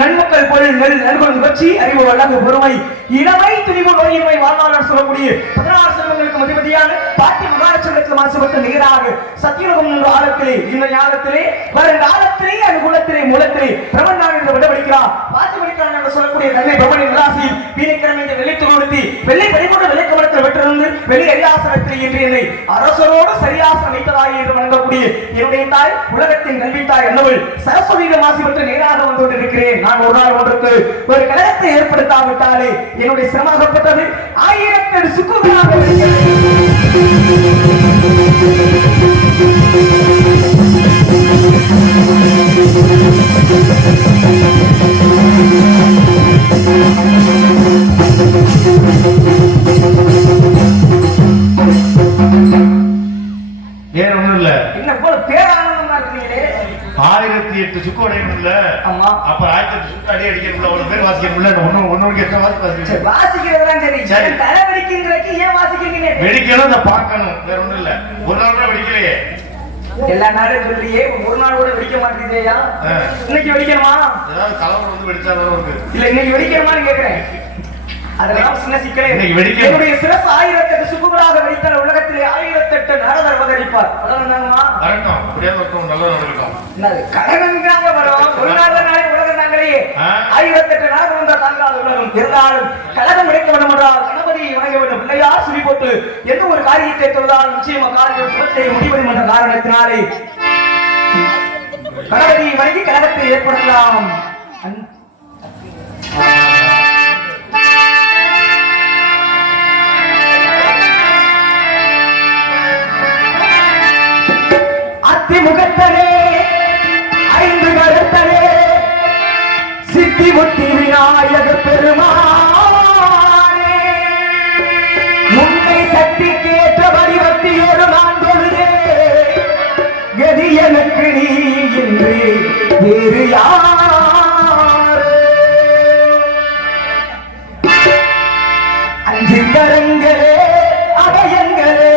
நன்மக்கள் பொருள் நெல் நல்குணம் நுகர்ச்சி அறிவு வழங்கு பொறுமை இளமை துணிவு நோயின்மை வாழ்நாள் சொல்லக்கூடிய 16 செல்வங்களுக்கு மதிமதியான பாட்டி மகாலட்சணத்தில் மாசுபட்ட நிகராக சத்தியுகம் என்ற ஆழத்திலே இந்த ஞானத்திலே வரும் காலத்திலே அனுகூலத்திலே மூலத்திலே பிரமன்னான் என்று விடவடிக்கிறார் வாசிவடிக்கிறான் என்று சொல்லக்கூடிய தன்னை பிரமணின் ராசியில் வீணிக்கிழமை இந்த வெள்ளித்து கொடுத்தி வெள்ளை படிமோடு வெள்ளைக்கமலத்தில் வெற்றிருந்து வெளி அரியாசனத்தில் இன்று என்னை அரசரோடு சரியாசனம் வைத்ததாய் என்று வழங்கக்கூடிய என்னுடைய தாய் உலகத்தின் கல்வி தாய் என்னவள் சரஸ்வதியிடம் மாசுபட்டு நேராக வந்து கொண்டிருக்கிறேன். நான் ஒரு நாள் ஒன்றுக்கு ஒரு கழகத்தை ஏற்படுத்தாவிட்டாலே என்னுடைய சிரமமாகப்பட்டது 1000 சுக்குகளாக ஏன் ஒண்ணும் இல்ல என்ன போல பேரானந்தமா இருக்கீங்களே 1008 சுக்கு அடையணும்ல. ஆமா. அப்ப 1008 சுக்கு அடி அடிக்கணும்ல, ஒரு பேர் வாசிக்கணும்ல. ஒன்னொரு எத்தனை வாசிக்க வாசிக்கிறதுதான் சரி. தலை வெடிக்கிறதுக்கு ஏன் வாசிக்கிறீங்க? வெடிக்கணும், அதை பார்க்கணும், வேற ஒண்ணும் இல்ல. ஒரு நாள் கூட வெடிக்கலையே. எல்லா நாளும் சொல்லியே ஒரு நாள் கூட வெடிக்க மாட்டேங்குதேயா. இன்னைக்கு வெடிக்கணுமா? ஏதாவது கலவரம் வந்து வெடிச்சாதான் இருக்கு. இல்ல இன்னைக்கு வெடிக்கணுமான்னு கேக்குறேன். அதெல்லாம் சின்ன சிக்கலே. இன்னைக்கு வெடிக்க என்னுடைய சிறப்பு 1008 சுகுகளாக வெடித்தால் உலகத்திலே 1008 நரதர் அவதரிப்பார். உலகந்தாங்கம்மா கரெக்டும் புரியாத மக்களும் நல்லா நடக்கும். என்னது கடகங்காங்க வரும். ஒரு நாள் நாளை உலகம் தாங்களே 1008 நாள் வந்த தாங்காத உலகம். இருந்தாலும் கழகம் கிடைக்க வேண்டும் என்றால் கணபதி வணங்க வேண்டும். பிள்ளையார் சுழி போட்டு எந்த ஒரு காரியத்தை தொழுதால் நிச்சயமா காரியம் சுபத்தை முடிவெடும் என்ற காரணத்தினாலே கணபதி வணங்கி கழகத்தை ஏற்படுத்தலாம். முகத்தனே 5 கருத்தனே சித்தி புத்தி விநாயக பெருமானே முன்னை சக்தி கேட்ட வடிவத்தியோடு நான் தொழுதே கதி எனக்கு நீ என்று வேறு யார் 5 கரங்களே அபயங்களே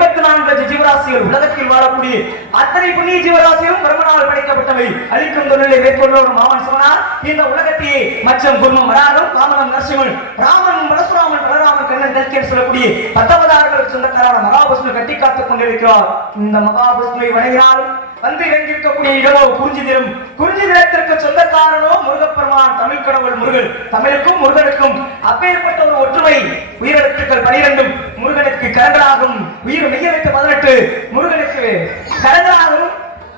மொத்தம் 84 ஜீவராசிகள் உலகத்தில் வாழக்கூடிய அத்தனை புண்ணிய ஜீவராசிகளும் பிரம்மனால் படைக்கப்பட்டவை. அழிக்கும் தொழிலை மேற்கொள்ளோடும் மாமன் சோனார் இந்த உலகத்தையே மச்சம் குர்மம் வராகம் காமனம் நரசிம்மன் ராமன் பரசுராமன் பலராமன் கண்ணன் கல்கேன் சொல்லக்கூடிய 19 சொந்தக்காரான மகாவிஷ்ணு கட்டி காத்துக் கொண்டிருக்கிறார். இந்த மகாவிஷ்ணுவை வணங்கினாலும் வந்து இறங்கியிருக்கக்கூடிய இடமோ குறிஞ்சிதிரம். குறிஞ்சிதிரத்திற்கு சொந்தக்காரனோ முருகப்பெருமான், தமிழ் கடவுள் முருகன். தமிழுக்கும் முருகனுக்கும் அப்பேற்பட்ட ஒரு ஒற்றுமை. உயிரெழுத்துக்கள் 12 முருகனுக்கு கரங்களாகும். உயிர் மெய்யெழுத்து 18 முருகனுக்கு கரங்களாகும்.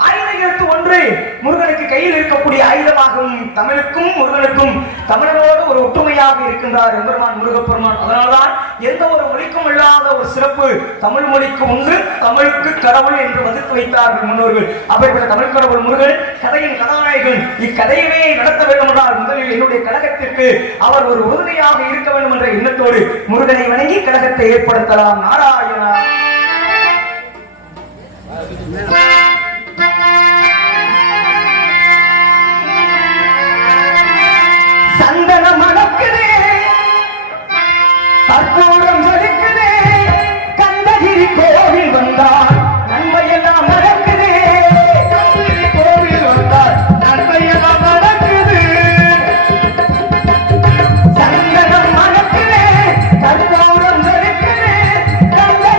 ஆயுத எழுத்து 1 முருகனுக்கு கையில் இருக்கக்கூடிய ஆயுதமாகும். தமிழுக்கும் முருகனுக்கும் தமிழனோடு ஒரு ஒற்றுமையாக இருக்கின்றார் எம்பெருமான் முருகப்பெருமான். அதனால்தான் எந்த ஒரு மொழிக்கும் இல்லாத ஒரு சிறப்பு தமிழ் மொழிக்கு உண்டு. தமிழுக்கு கடவுள் என்று வகுத்து வைத்தார்கள் முன்னோர்கள். அப்படிப்பட்ட தமிழ் கடவுள் முருகன் கதையின் கதாநாயகன். இக்கதையவே நடத்த வேண்டும் என்றால் முதலில் என்னுடைய கழகத்திற்கு அவர் ஒரு உறுதியாக இருக்க வேண்டும் என்ற எண்ணத்தோடு முருகனை வணங்கி கழகத்தை ஏற்படுத்தலாம். நாராயணா. சந்தன மணக்குதே, கற்பூரம் ஜொலிக்குதே, கந்தகிரி கோவில் வந்தார் நன்மையெல்லாம் நடக்குதே. கந்தகிரி கோவில் வந்தார் நன்மையெல்லாம் நடக்குது. சந்தனம் மணக்குதே, கற்பூரம் ஜொலிக்குதே, கந்தகிரி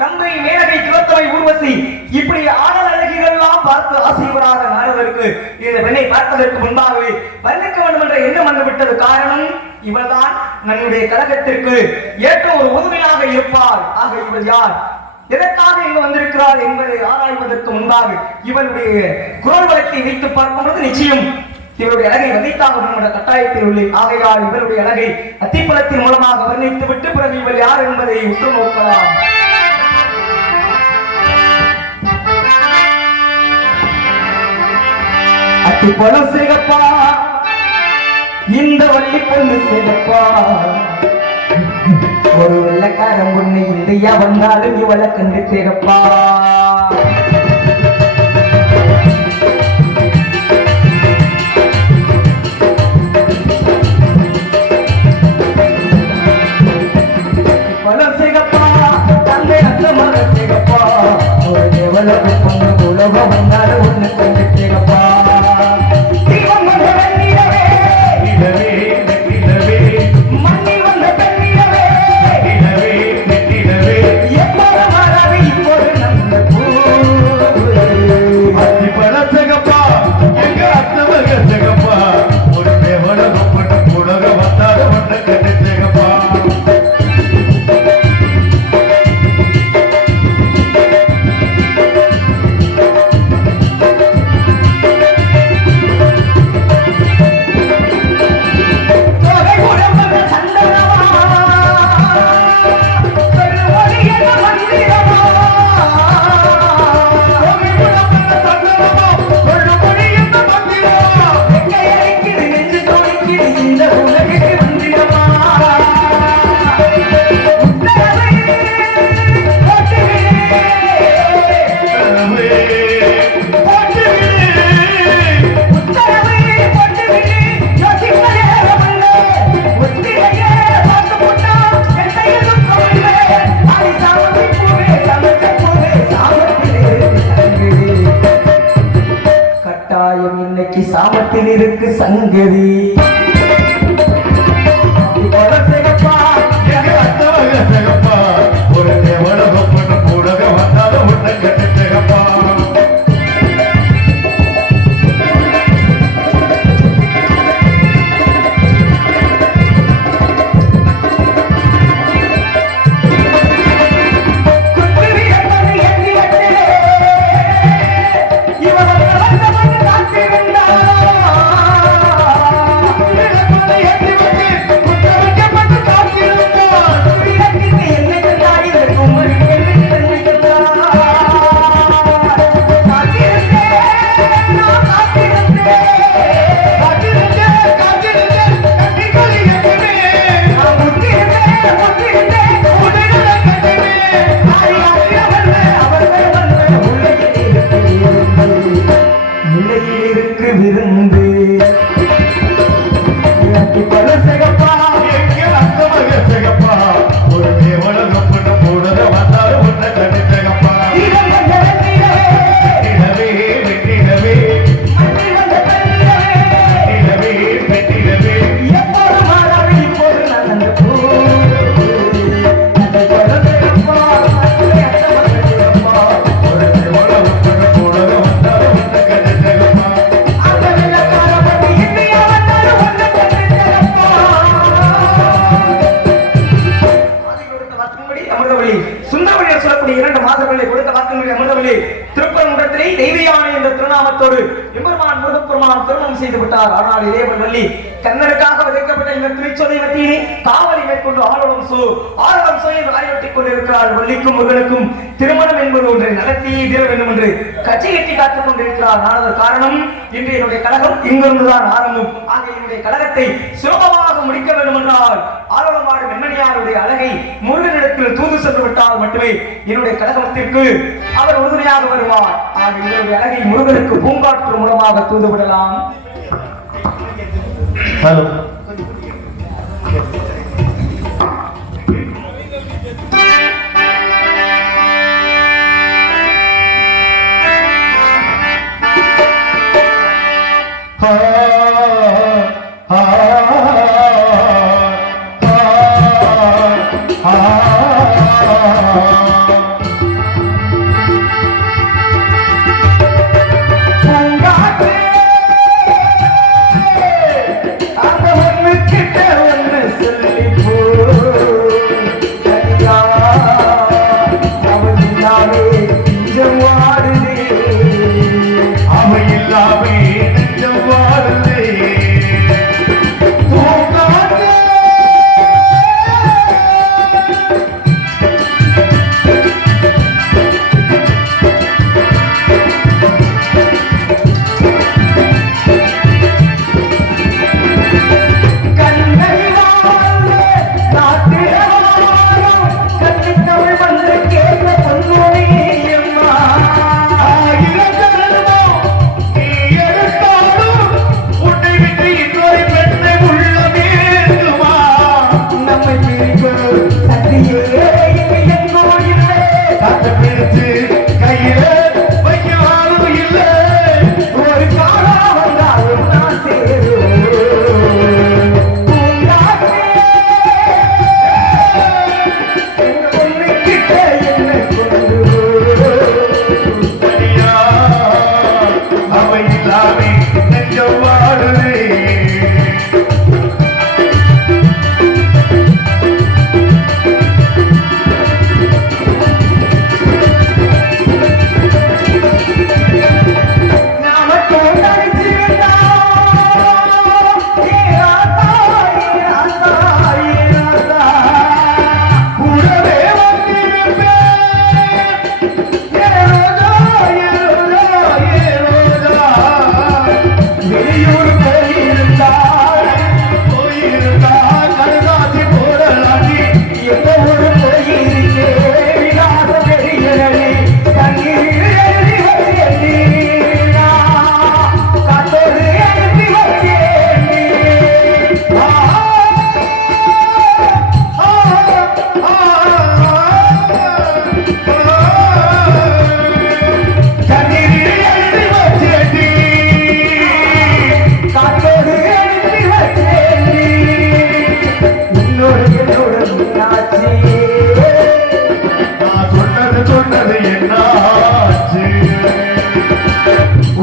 நம்பை மேனகை திலோத்தமை ஊர்வசி இப்படி ஆடல் அழகிகள் எல்லாம் பார்த்து ஆசைப்படாத நாடுவதற்கு இந்த பெண்ணை பார்ப்பதற்கு முன்பாகவே வர்ணிக்க வேண்டும் என்ற எண்ணம் வந்துவிட்டது. காரணம், இவள்தான் நம்முடைய கழகத்திற்கு ஏற்ற ஒரு உதவியாக இருப்பாள். ஆக இவள் யார், எதற்காக இங்கு வந்திருக்கிறார் என்பதை ஆராய்வதற்கு முன்பாக இவளுடைய குரல் வழக்கை வைத்து பார்க்கும்போது நிச்சயம் இவருடைய அழகை வதைத்தாக என்ற கட்டாயத்தில் உள்ளே. ஆகையால் இவருடைய அழகை அத்திப்பழத்தின் மூலமாக வர்ணித்து விட்டு பிறகு இவள் யார் என்பதை உற்று நோக்கலாம். அத்திப்பழம் சிகப்பா, இந்த வள்ளி பொண்ணு சிகப்பா, ஒரு வெள்ளக்காரன் பொண்ணு இந்தியா வந்தாலும் இவளை கண்டு சிகப்பா. பழம் சிகப்பா, தந்தை அந்த மரம் சிகப்பா, ஒரு எவ்வளவு பொண்ணு உலகம் வந்தாலும் ஒண்ணு கண்டு சிகப்பா. சாமத்தில் இருக்கு சங்கதி. ஒரு தேவலக பொண்ணு கூடக வந்தாலும் ஒண்ணு கட்டு சிகப்பா. திருமணம் செய்து விட்டார். ஆனால் இறைவன் வள்ளி கண்ணனுக்காக விதைக்கப்பட்ட இந்த திருச்சொலை மத்தியிலே காவலை மேற்கொண்டு ஆளுடம் சோயை வாரிவட்டிக் கொண்டிருக்கிறார். வள்ளிக்கும் முருகனுக்கும் திருமணம் என்பது ஒன்றை நடத்தியே தீர வேண்டும் என்று கட்சி கட்டி காத்துக் கொண்டிருக்கிறார். நான் காரணம், இன்று என்னுடைய கழகம் இங்கிருந்துதான் ஆரம்பம். ஆக என்னுடைய கழகத்தை சுலபமாக முடிக்க வேண்டும் என்றால் ஆளுடமாடு வெண்மணியாருடைய அழகை முருகனிடத்தில் தூது சென்று விட்டால் மட்டுமே என்னுடைய கழகத்திற்கு அவர் உறுதுணையாக வருவார். ஆக என்னுடைய அழகை முருகனுக்கு பூங்காற்று மூலமாக தூது விடலாம். ஹலோ, காட்டு பிடிச்சு கையில வைக்கவாலும் இல்லை ஒரு காலா வந்தாலும் நான் சேருவேன் பூங்காற்றே, என் பொண்ணுக்கிட்ட என்னை கொண்டு தனியா அவை இல்லாமே நெஞ்சம் வாடுதே நாம தோட்டடிச்சிருந்தா ஏ ராசா, ஏ ராசா, ஏ ராசா. கூடவே வந்திருப்பேன் ஏ ரோஜா, ஏ ரோஜா, ஏ ரோஜா. வெளியூர் போயிருந்தாள் போயிருந்தா கடுதாசி போடலாண்டி எந்த ஒரு போயிருக்கே விலாச பெரியனே தண்ணீர் எழுதி வச்சேன் காத்தோடு எழுதி வச்சேன் கண்ணீரில் எழுதி வச்சேண்டி காத்தோடு எழுதி வச்சேன் உன்னோடு என்னோட முன்னாச்சி நான் சொன்னது என்னாச்சு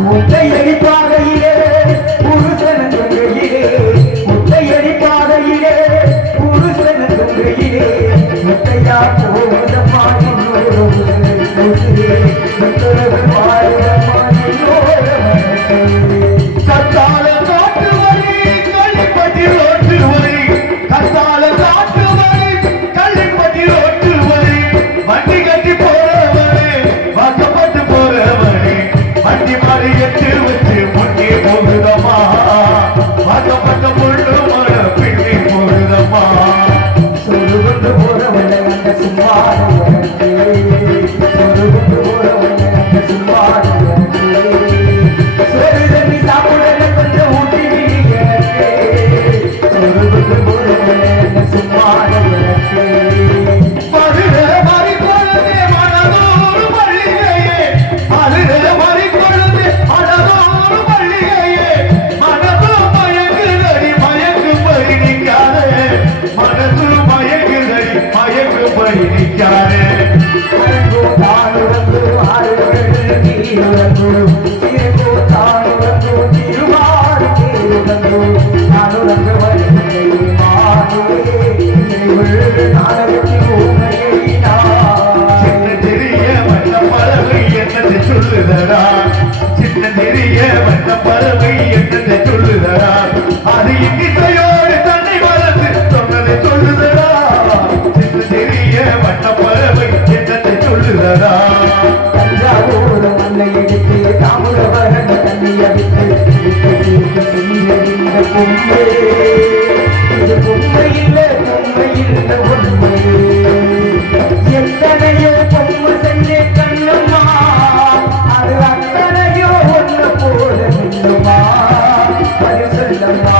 முத்தையடி பாதையிலே புருஷன் தொங்கையிலே முத்தையடி பாதையிலே புருஷன் தொங்கையிலே முத்தையா போதமா என்னோட மனசே முத்தரவு பாடுதமா என்னோட மனசே கத்தால காட்டு வழி களிப்பட்டி ரோட்டு வழி கத்தால காட்டு வழி களிப்பட்டி ரோட்டு வழி வண்டி கட்டி போறவனே வாக்கப்பட்டு போறவனே வண்டி மாறி எட்டு வச்சு முன்னே போகுதம்மா வாக்கப்பட்ட முள்ளு மழை பின்னி போகுதம்மா சொல்லு கொண்டு போறவளை அந்த சும்மாட சொல்லு கொண்டு போறவளை அந்த சும்மாட சோறு தண்ணி சாப்பிட கொஞ்சம் ஊட்டி சொல்லு கொண்டு போறவளை அந்த சும்மாட மதுர மறி கொழுந்தே மனதோடு மல்லிகையே மதுர மறி கொழுந்தே மனதோடு மல்லிகையே மனது மயங்குதடி மயங்கு பயணிக்காதே மனது மயங்குதடி மயங்கு பயணிக்காதே சின்ன தெரிய வந்த பறவை என்னத்தை சொல்லுதடா சின்ன தெரிய வந்த பறவை என்னத்தை சொல்லுதடா அது இன்னிசையோடு தன்னை வளர்த்து சொன்னதை சொல்லுதடா சின்ன தெரிய வந்த பறவை என்னத்தை சொல்லுதடா எத்தனையோ பொம்மை செஞ்சே கண்ணுமா அது அத்தனையோ ஒன்று போல நின்னுமா அது சொல்லம்மா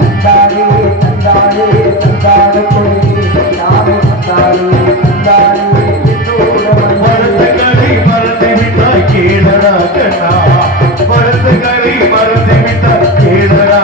தந்தாரே தந்தாரே தந்தார கொடி நாமே தந்தாரே தந்தாரே மரத்துகளை மறந்து விட்டாய் கேளடா கண்ணா மரத்துகளை மறந்து விட்டாய் கேளடா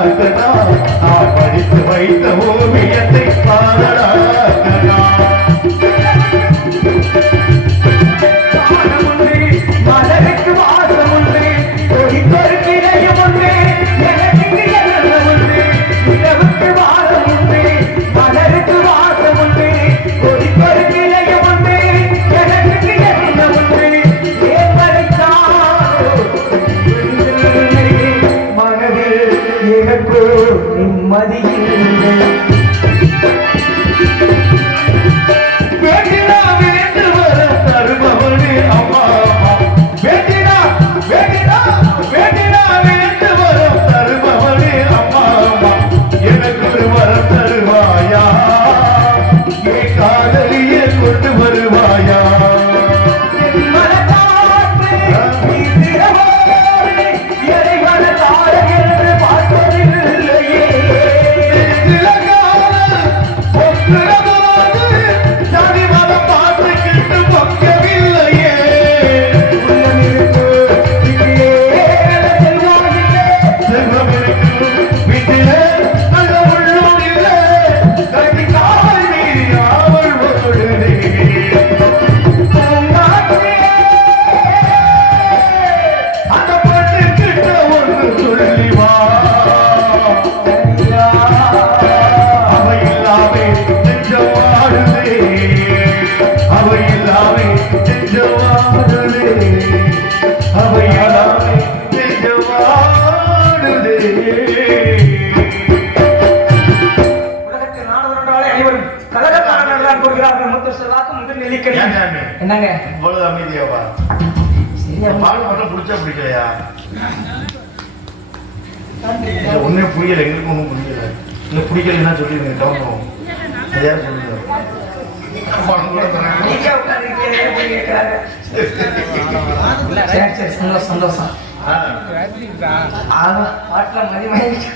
என்னங்க இவ்வளவு அமைதியாவா? சரியா பால் மட்டும் பிடிச்சா பிடிக்கலையா? ஒண்ணுமே புரியல, எங்களுக்கு ஒண்ணும் புரியல. இல்ல பிடிக்கலன்னா சொல்லிடுங்க, கவனம் சரியா சொல்லுங்க. அமைதியா உட்கார்ந்திருக்கீங்களே, போய் கேட்கறாங்க. சரி சரி, சந்தோஷம் சந்தோஷம். பாட்டுல மதிமயங்க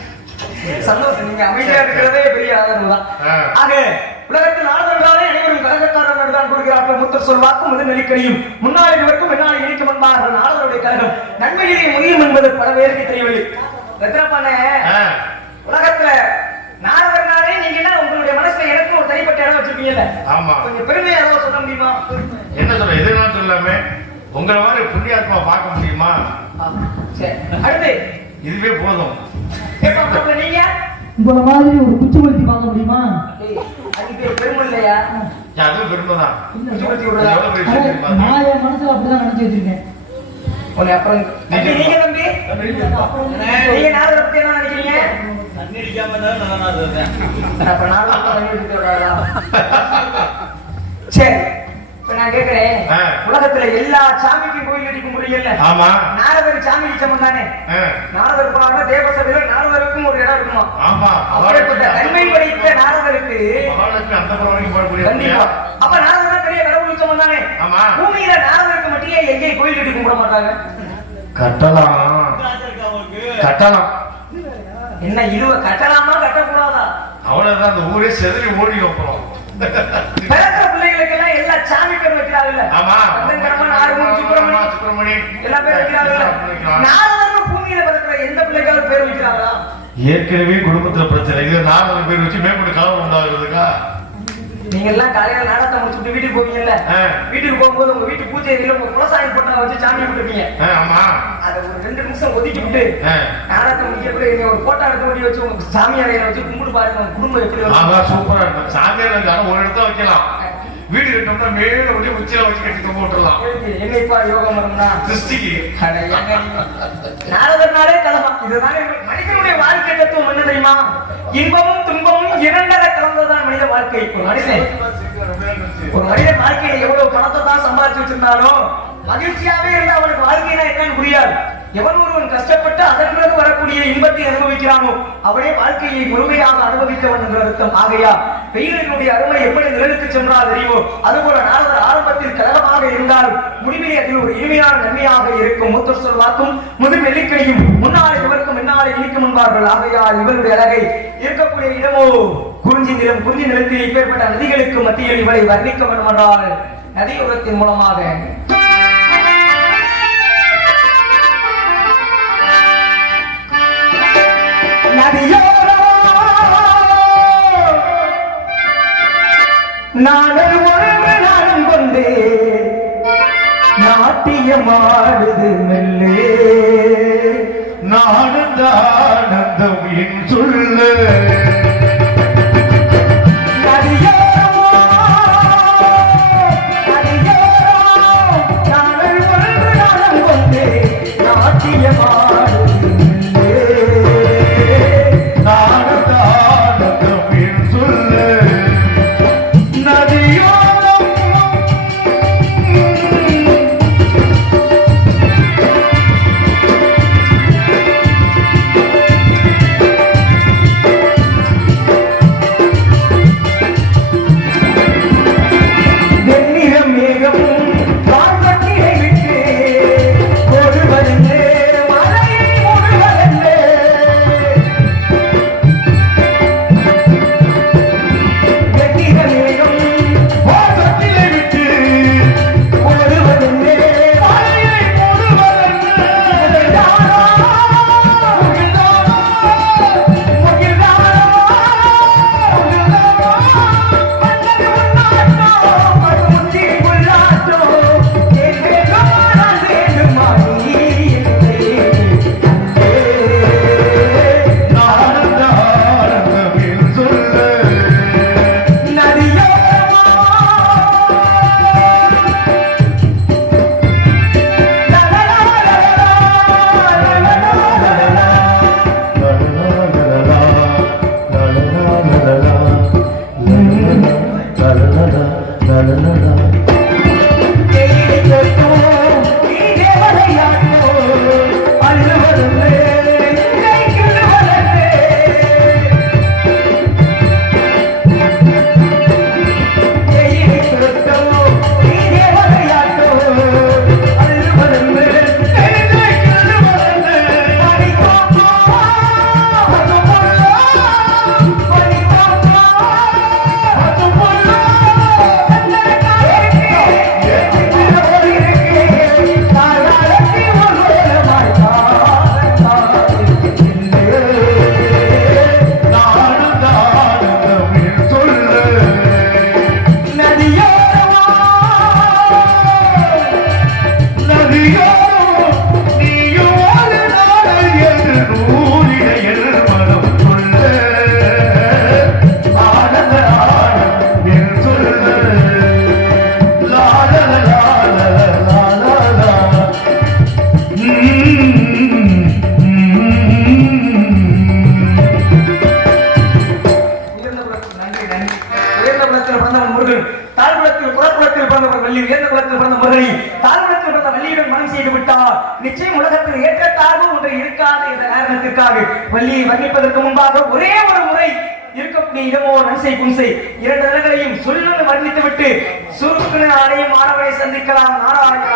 சந்தோஷம். நீங்க அமைதியா இருக்கிறதே பெரிய ஆதரவு தான். ஆக உலகத்தில் நாடுதொன்றாலே அனைவரும் கழகக்காரர்கள் தான் கூறுகிறார்கள். முத்தர் சொல்வாக்கும் முதல் நெலிக்கடியும் முன்னாள் இவருக்கும் என்னால் இணைக்கும் என்பார்கள். நாடுகளுடைய கழகம் நன்மையிலே முடியும் என்பது பல பேருக்கு தெரியவில்லை. ரத்னப்பான உலகத்துல நாடுதொன்றாலே நீங்க என்ன உங்களுடைய மனசுல எனக்கும் ஒரு தனிப்பட்ட இடம் வச்சிருக்கீங்கல்ல? ஆமா. கொஞ்சம் பெருமையா ஏதாவது சொல்ல முடியுமா? என்ன சொல்ல, எதுனாலும் சொல்லாமே உங்களை மாதிரி புண்ணியாத்மா பார்க்க முடியுமா? சரி, அடுத்து இதுவே போதும். நீங்க உங்கள மாதிரி ஒரு குச்சி கொளுத்தி பார்க்க முடியுமா? அதுக்கு பெருமை இல்லையா? அதுவும் பெருமைதான். நான் என் மனசுல அப்படிதான் நினைச்சு வச்சிருக்கேன். அப்புறம் நீங்க தம்பி நீங்க நாரத பத்தி என்ன நினைக்கிறீங்க? சரி, இப்ப நான் கேக்குறேன், உலகத்துல எல்லா சாமிக்கும் கோயில் கட்டி கும்பிடுறீங்கல்ல? ஆமா. நாரதர் சாமி இச்சம் தானே? நாரதர் போனா தேவசபையில நாரதருக்கும் ஒரு இடம் இருக்குமா? ஆமா. அப்படிப்பட்ட தன்மை படைத்த நாரதருக்கு கண்டிப்பா. அப்ப நாரதர் பெரிய கடவுள் இச்சம் தானே? ஆமா. பூமியில நாரதருக்கு மட்டும் எங்கேயும் கோயில் கட்டி கும்பிட மாட்டாங்க? கட்டலாம் கட்டலாம். என்ன இழுவ கட்டலாமா கட்டக்கூடாதா? அவ்வளவுதான், அந்த ஊரே செதறி ஓடி வைப்போம். பிறந்த பிள்ளைகளுக்கெல்லாம் எல்லா சாமி பேர் வைக்கிறாங்கல்ல? ஆமா. சுப்பிரமணி எல்லா பேர் வைக்கிறாங்கல்ல? நாரதர் பூமியில பிறக்கிற எந்த பிள்ளைக்காவது பேர் வைக்கிறாங்களா? ஏற்கனவே குடும்பத்துல பிரச்சனை, இது 4 பேர் வச்சு மேற்கொண்டு கலவரம் உண்டாகுறதுக்கா? நீங்க எல்லாம் காலையில நாடகத்தை முடிச்சுட்டு வீட்டுக்கு போவீங்கல்ல? வீட்டுக்கு போகும்போது உங்க வீட்டு பூஜை அறையில உங்க குலசாமி போட்டா வச்சு சாமி கும்பிட்டுருப்பீங்க. ஆமா. அதை ஒரு 2 நிமிஷம் ஒதுக்கி விட்டு நாடகத்தை முடிக்கக்கூடிய நீங்க ஒரு போட்டோ எடுத்து ஓடி வச்சு உங்க சாமி அறையில வச்சு கும்பிட்டு பாருங்க, உங்க குடும்பம் எப்படி வரும். அதான் சூப்பரா இருக்கும். சாமியார் ஒரு இடத்த வைக்கலாம், வீடு கட்டோம்னா மேல ஒட்டி உச்சில வச்சு கட்டி தொங்க விட்டுறலாம். எங்க இப்ப யோகம் வரும்னா சிருஷ்டிக்கு நாரதனாலே கலமா. இதுதான் மனிதனுடைய வாழ்க்கை தத்துவம். என்ன தெரியுமா? இன்பமும் துன்பமும் இரண்டரை கலந்ததுதான் மனித வாழ்க்கை. ஒரு மனிதன் வாழ்க்கையில எவ்வளவு பணத்தை தான் சம்பாதிச்சு வச்சிருந்தாலும் மகிழ்ச்சியாவே இருந்தா அவனுக்கு வாழ்க்கைனா என்னன்னு புரியாது. எவன் ஒருவன் கஷ்டப்பட்டு அதன் பிறகு வரக்கூடிய இன்பத்தை அனுபவிக்கிறானோ அவனே வாழ்க்கையை முழுமையாக அனுபவித்தவன் என்ற அர்த்தம். ஆகையா வெயிலினுடைய அருமை எப்படி நிழலுக்கு சென்றால் தெரியுமோ அதுபோல நாரதர் ஆரம்பத்தில் கலகமாக இருந்தாலும் முடிவிலே அதில் ஒரு இனிமையான நன்மையாக இருக்கும். மூத்தர் சொல்வாக்கும் முது நெல்லிக்கனியும் முன்னாலே இவருக்கும் முன்னாலே இனிக்கும் என்பார்கள். ஆகையால் இவருடைய அழகை இருக்கக்கூடிய இடமோ குறிஞ்சி நிலம். குறிஞ்சி நிலத்தில் இப்பேற்பட்ட நதிகளுக்கு மத்தியில் இவளை வர்ணிக்க வேண்டும் என்றால் நதியோரத்தின் மூலமாக நானும் நானும் கொண்டே நாட்டியமாடுது மெல்லே நானந்தானந்தம் என் சொல்ல பிறந்த முருகனை தாழ்வுடத்தில் பிறந்த வள்ளியுடன் மனம் செய்து விட்டார். நிச்சயம் உலகத்தில் ஏற்றத்தாழ்வு ஒன்று இருக்காது என்ற காரணத்திற்காக வள்ளியை வர்ணிப்பதற்கு முன்பாக ஒரே ஒரு முறை இருக்கக்கூடிய இடமோ நன்சை புன்சை இரண்டு நிலங்களையும் சொல்லுன்னு வர்ணித்து விட்டு சுருக்குன்னு ஆணையும் மாணவரை சந்திக்கலாம். நாராயணா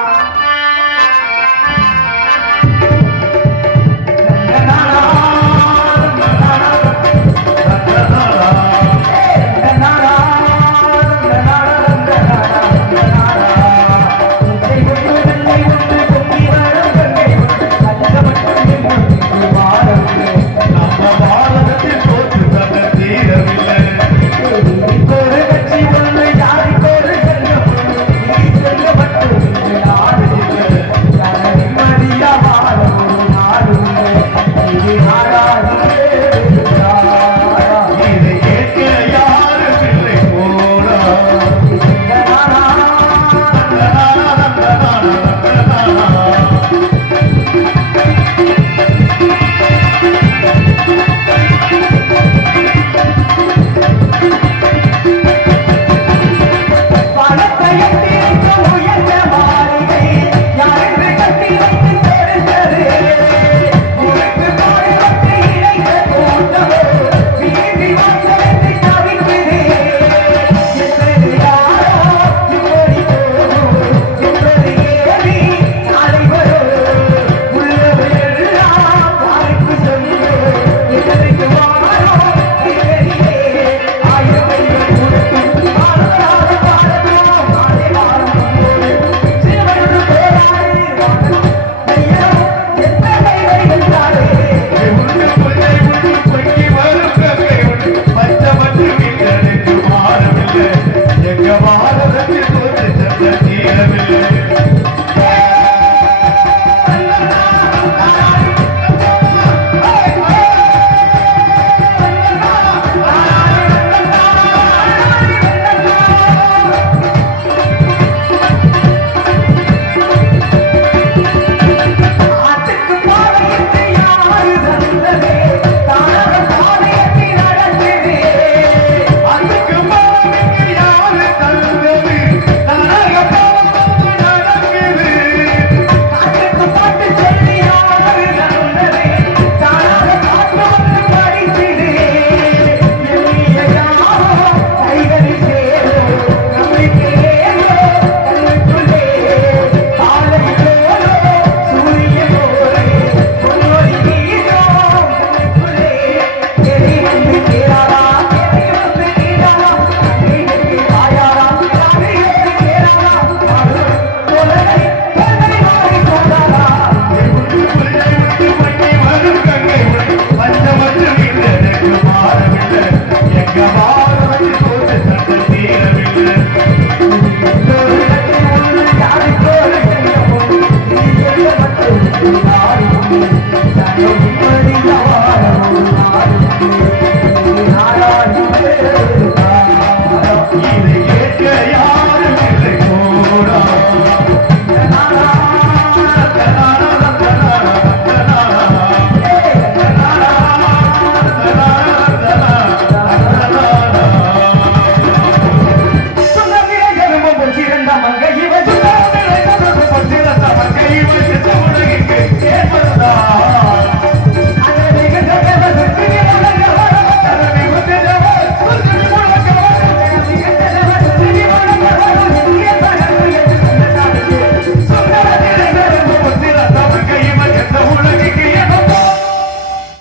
எங்க பாரதத்தில் தீரவில்லை